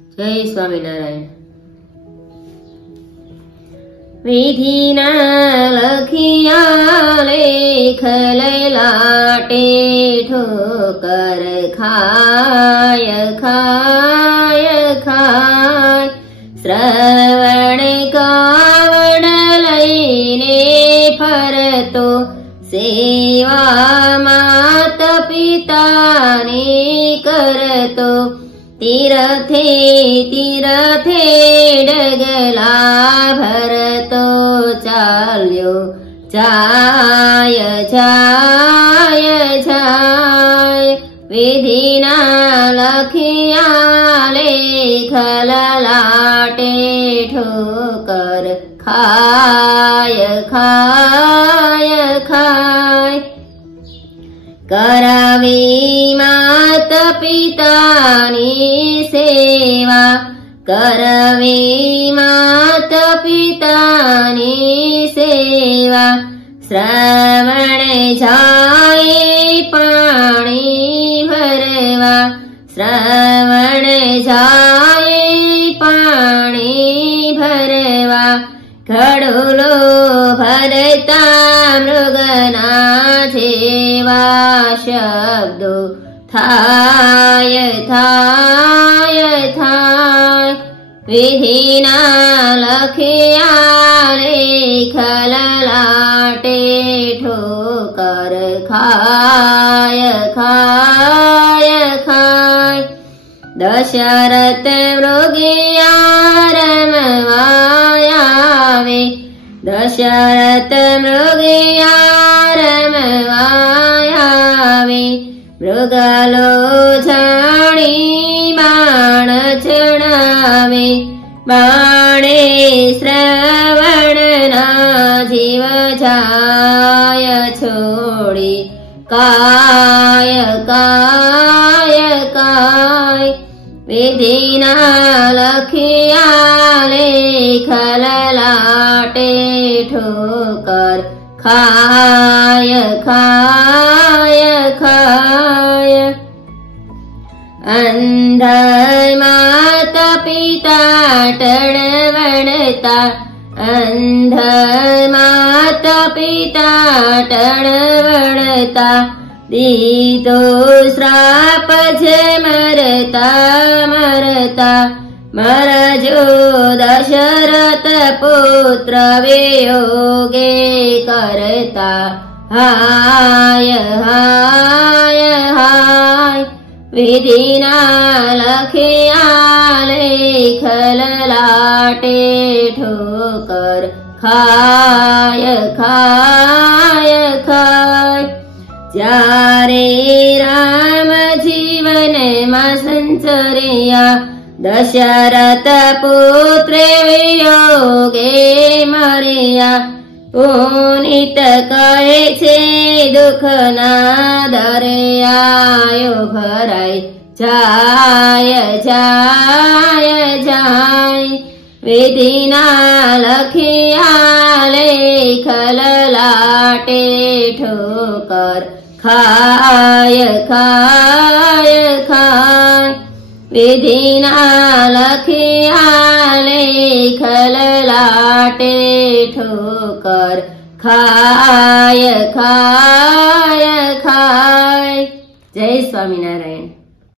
जय स्वामीनारायण। विधिना लखिया लेख ललाटे ठोकर खाय खाय खाय। श्रवण कावड़ लईने फरतो सेवा मात पितानी करतो। तीरथे तीरथे डगला भरतो चाल्यो जाय जाय जाय। विधिना लखिया लेख ललाटे ठोकर खाय खाय खाय। करावी मात पितानी सेवा करवी मात पितानी सेवा। श्रवण जाए पाणी भरवा श्रवण जाए पाणी भरवा। खडुलो भरता मृगना जेवा शब्दो थाय थाय थाय। विधिना लखिया लेख ललाटे ठोकर खाय खाय खाय। दशरथ मृगिया रमवायावे दशरथ मृगिया रमवायावे। मृगलो जाणी बाण चढ़ावे बाणे श्रवण ना जीव जाय छोड़ी काय काय काय। विधिना लखिया लेख ललाटे ठोकर खाय खाय खाय। अंध माता पिता टळवणता अंध माता पिता टळवणता। दीदो श्राप जे मरता मरता मरजो दशरथ पुत्र वियोगे करता हाय हाय हाय। विधिना लखिया लेख ललाटे ठोकर खाय खाय खाय। जारे राम जीवन में संचरिया दशरथ पुत्र वियोगे मरिया। पुनीत कहे छे दुख ना दरियायो भराय जाय जाय जाय। विधिना लखिया लेख ललाटे ठोकर खाय खाय खाय। विधिना लखिया लेख ललाटे ठोकर खाय खाय खाय। जय स्वामीनारायण।